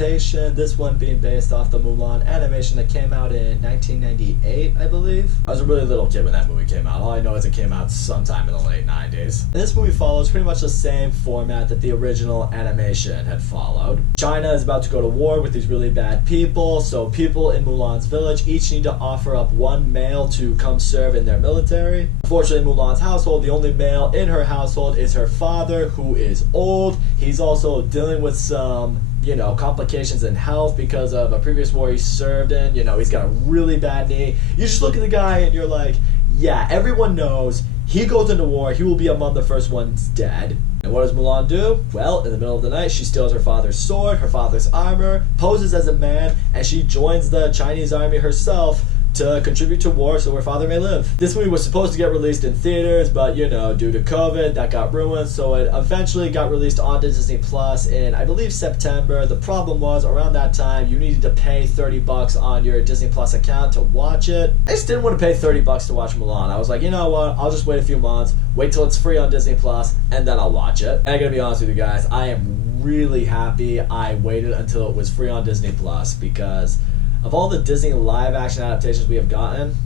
adaptation, this one being based off the Mulan animation that came out in 1998, I believe. I was a really little kid when that movie came out. All I know is it came out sometime in the late 90s. And this movie follows pretty much the same format that the original animation had followed. China is about to go to war with these really bad people, so people in Mulan's village each need to offer up one male to come serve in their military. Unfortunately, in Mulan's household, the only male in her household is her father, who is old. He's also dealing with some, complications in health because of a previous war he served in. He's got a really bad knee. You just look at the guy and you're like, yeah, everyone knows he goes into war, he will be among the first ones dead. And what does Mulan do? Well, in the middle of the night, she steals her father's sword, her father's armor, poses as a man, and she joins the Chinese army herself to contribute to war so her father may live. This movie was supposed to get released in theaters, but due to COVID, that got ruined, so it eventually got released on Disney Plus in, I believe, September. The problem was, around that time, you needed to pay $30 on your Disney Plus account to watch it. I just didn't want to pay $30 to watch Mulan. I was like, you know what, I'll just wait a few months, wait till it's free on Disney Plus, and then I'll watch it. And I gotta be honest with you guys, I am really happy I waited until it was free on Disney Plus, because of all the Disney live-action adaptations we have gotten,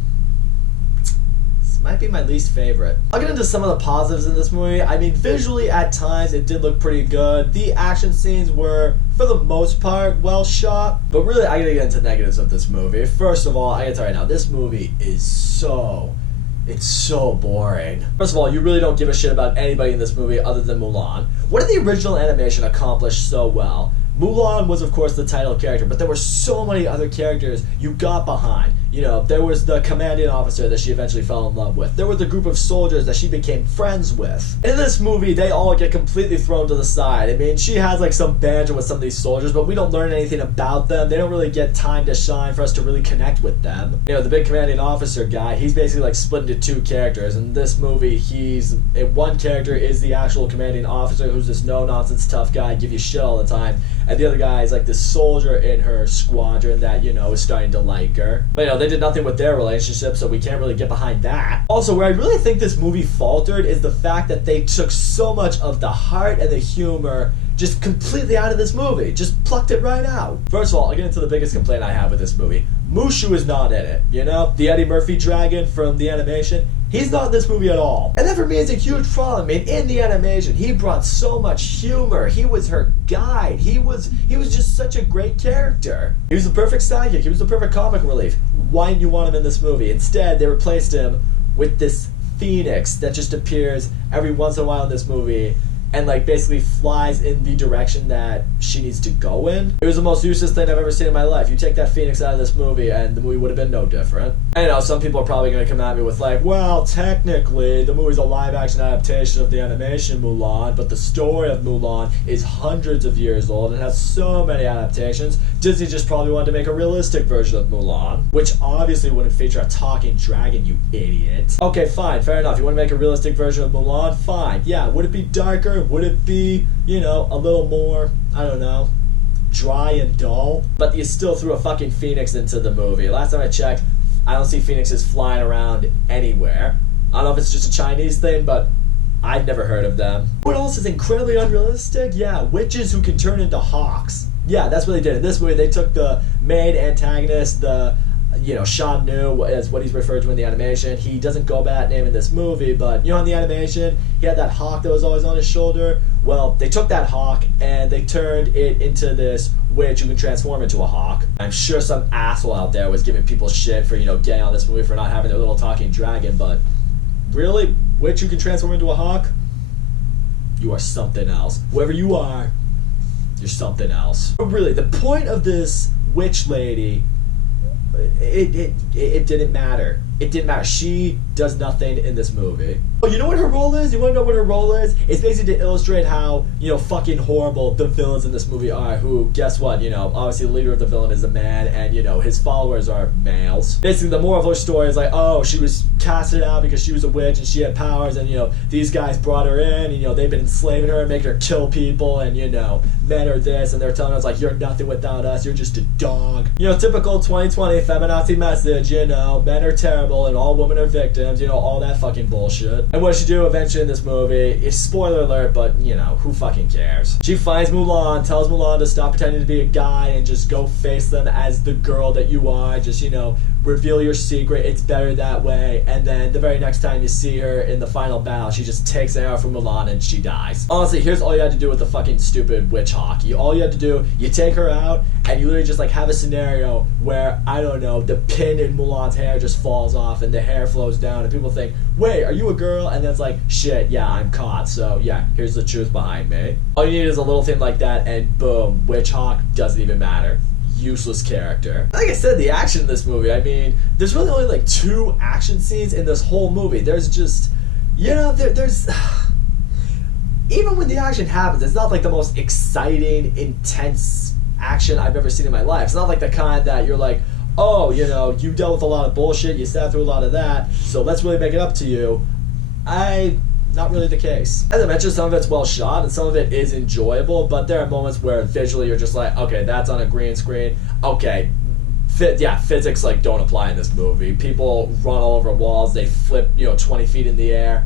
this might be my least favorite. I'll get into some of the positives in this movie. I mean, visually, at times, it did look pretty good. The action scenes were, for the most part, well shot. But really, I gotta get into negatives of this movie. First of all, I gotta tell you right now, this movie is it's so boring. First of all, you really don't give a shit about anybody in this movie other than Mulan. What did the original animation accomplish so well? Mulan was, of course, the title character, but there were so many other characters you got behind. There was the commanding officer that she eventually fell in love with. There was the group of soldiers that she became friends with. In this movie, they all get completely thrown to the side. I mean, she has, some banter with some of these soldiers, but we don't learn anything about them. They don't really get time to shine for us to really connect with them. The big commanding officer guy, he's basically, split into two characters. In this movie, one character is the actual commanding officer, who's this no-nonsense tough guy, give you shit all the time. And the other guy is this soldier in her squadron that, is starting to like her. But, they did nothing with their relationship, so we can't really get behind that. Also, where I really think this movie faltered is the fact that they took so much of the heart and the humor just completely out of this movie. Just plucked it right out. First of all, I'll get into the biggest complaint I have with this movie. Mushu is not in it, The Eddie Murphy dragon from the animation, he's not in this movie at all. And that for me is a huge problem. I mean, in the animation, he brought so much humor. He was her guide. He was just such a great character. He was the perfect sidekick. He was the perfect comic relief. Why didn't you want him in this movie? Instead, they replaced him with this phoenix that just appears every once in a while in this movie and basically flies in the direction that she needs to go in. It was the most useless thing I've ever seen in my life. You take that phoenix out of this movie and the movie would have been no different. And some people are probably going to come at me with well, technically the movie's a live action adaptation of the animation Mulan, but the story of Mulan is hundreds of years old and has so many adaptations. Disney just probably wanted to make a realistic version of Mulan, which obviously wouldn't feature a talking dragon, you idiot. Okay, fine, fair enough. You want to make a realistic version of Mulan? Fine. Yeah, would it be darker? Would it be, a little more, I don't know, dry and dull? But you still threw a fucking phoenix into the movie. Last time I checked, I don't see phoenixes flying around anywhere. I don't know if it's just a Chinese thing, but I've never heard of them. What else is incredibly unrealistic? Yeah, witches who can turn into hawks. Yeah, that's what they did. In this movie, they took the main antagonist, Shan Nu, as what he's referred to in the animation. He doesn't go by that name in this movie, but in the animation, he had that hawk that was always on his shoulder. Well, they took that hawk and they turned it into this witch who can transform into a hawk. I'm sure some asshole out there was giving people shit for, getting on this movie for not having their little talking dragon, but really? Witch who can transform into a hawk? You are something else. Whoever you are, you're something else. But really, the point of this witch lady, it didn't matter. It didn't matter. She does nothing in this movie. Oh, you know what her role is? You want to know what her role is? It's basically to illustrate how, fucking horrible the villains in this movie are, who, guess what, obviously the leader of the villain is a man, and, his followers are males. Basically, the moral of her story is she was casted out because she was a witch and she had powers, and, these guys brought her in, and, they've been enslaving her and making her kill people, and, men are this, and they're telling us, you're nothing without us, you're just a dog. Typical 2020 feminazi message, men are terrible, terrible and all women are victims, you know, all that fucking bullshit. And what does she do eventually in this movie? It's spoiler alert, but you know, who fucking cares? She finds Mulan, tells Mulan to stop pretending to be a guy and just go face them as the girl that you are. Just, you know, reveal your secret. It's better that way. And then the very next time you see her in the final battle, she just takes an arrow from Mulan and she dies. Honestly, here's all you had to do with the fucking stupid witch hawk. All you had to do, you take her out and you literally just like have a scenario where, I don't know, the pin in Mulan's hair just falls off and the hair flows down and people think, wait, are you a girl? And then it's like, shit, yeah, I'm caught. So yeah, here's the truth behind me. All you need is a little thing like that and boom, witch hawk doesn't even matter. Useless character. Like I said, the action in this movie, I mean, there's really only like 2 action scenes in this whole movie. There's just, you know, there's even when the action happens, it's not like the most exciting, intense action I've ever seen in my life. It's not like the kind that you're like, oh, you know, you dealt with a lot of bullshit, you sat through a lot of that, so let's really make it up to you. Not really the case. As I mentioned, some of it's well shot and some of it is enjoyable, but there are moments where visually you're just like, okay, that's on a green screen. Okay, physics like don't apply in this movie. People run all over walls, they flip, you know, 20 feet in the air.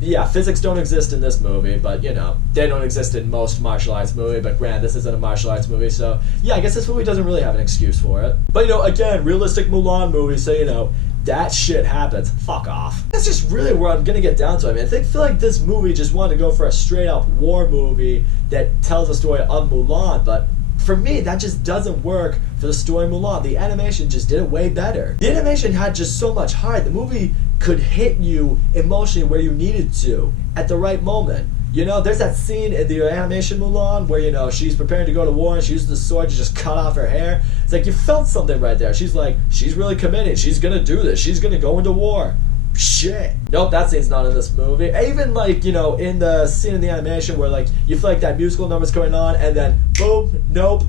Yeah, physics don't exist in this movie, but you know, they don't exist in most martial arts movie, but granted, this isn't a martial arts movie, so yeah, I guess this movie doesn't really have an excuse for it. But you know, again, realistic Mulan movie, so you know, that shit happens. Fuck off. That's just really where I'm gonna get down to. I mean, I feel like this movie just wanted to go for a straight up war movie that tells the story of Mulan, but for me, that just doesn't work for the story of Mulan. The animation just did it way better. The animation had just so much heart. The movie could hit you emotionally where you needed to at the right moment. You know, there's that scene in the animation Mulan where, you know, she's preparing to go to war and she uses the sword to just cut off her hair. It's like you felt something right there. She's like, she's really committed. She's gonna do this. She's gonna go into war. Shit. Nope, that scene's not in this movie. Even like, you know, in the scene in the animation where like you feel like that musical number's going on and then boom, nope,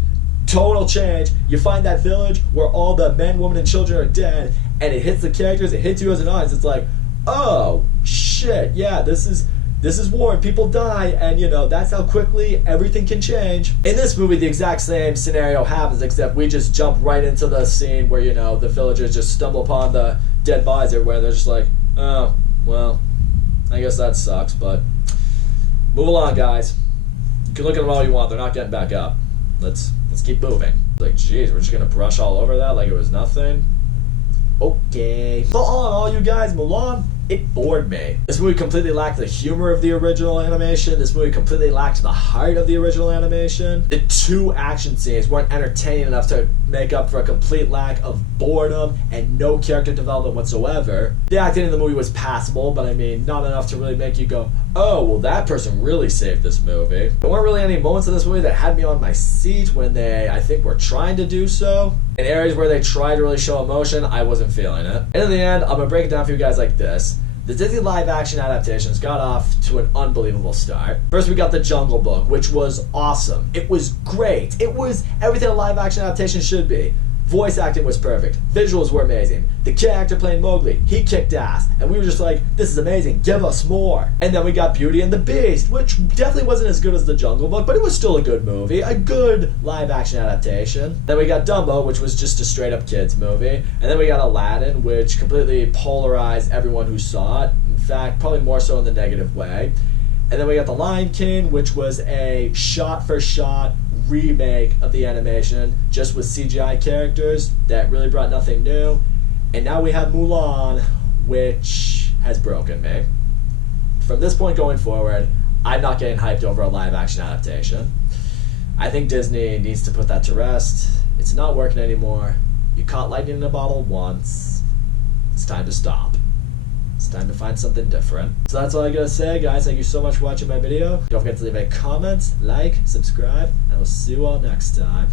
total change. You find that village where all the men, women, and children are dead and it hits the characters, it hits you as an audience. It's like, oh shit, yeah, this is war and people die, and you know, that's how quickly everything can change. In this movie, the exact same scenario happens, except we just jump right into the scene where, you know, the villagers just stumble upon the dead bodies everywhere. They're just like, oh, well, I guess that sucks, but move along, guys. You can look at them all you want, they're not getting back up. Let's keep moving. Like, geez, we're just gonna brush all over that like it was nothing? Okay. So all in all, you guys, Mulan, it bored me. This movie completely lacked the humor of the original animation. This movie completely lacked the heart of the original animation. The 2 action scenes weren't entertaining enough to make up for a complete lack of boredom and no character development whatsoever. The acting in the movie was passable, but I mean, not enough to really make you go, oh, well, that person really saved this movie. There weren't really any moments in this movie that had me on my seat when they, I think, were trying to do so. In areas where they tried to really show emotion, I wasn't feeling it. And in the end, I'm gonna break it down for you guys like this. The Disney live-action adaptations got off to an unbelievable start. First, we got The Jungle Book, which was awesome. It was great. It was everything a live-action adaptation should be. Voice acting was perfect. Visuals were amazing. The character playing Mowgli, he kicked ass. And we were just like, this is amazing, give us more. And then we got Beauty and the Beast, which definitely wasn't as good as The Jungle Book, but it was still a good movie, a good live-action adaptation. Then we got Dumbo, which was just a straight-up kids movie. And then we got Aladdin, which completely polarized everyone who saw it. In fact, probably more so in the negative way. And then we got The Lion King, which was a shot-for-shot remake of the animation, just with CGI characters that really brought nothing new. And now we have Mulan, which has broken me. From this point going forward, I'm not getting hyped over a live-action adaptation. I think Disney needs to put that to rest. It's not working anymore. You caught lightning in a bottle once. It's time to stop. It's time to find something different. So that's all I gotta say, guys. Thank you so much for watching my video. Don't forget to leave a comment, like, subscribe, and I will see you all next time.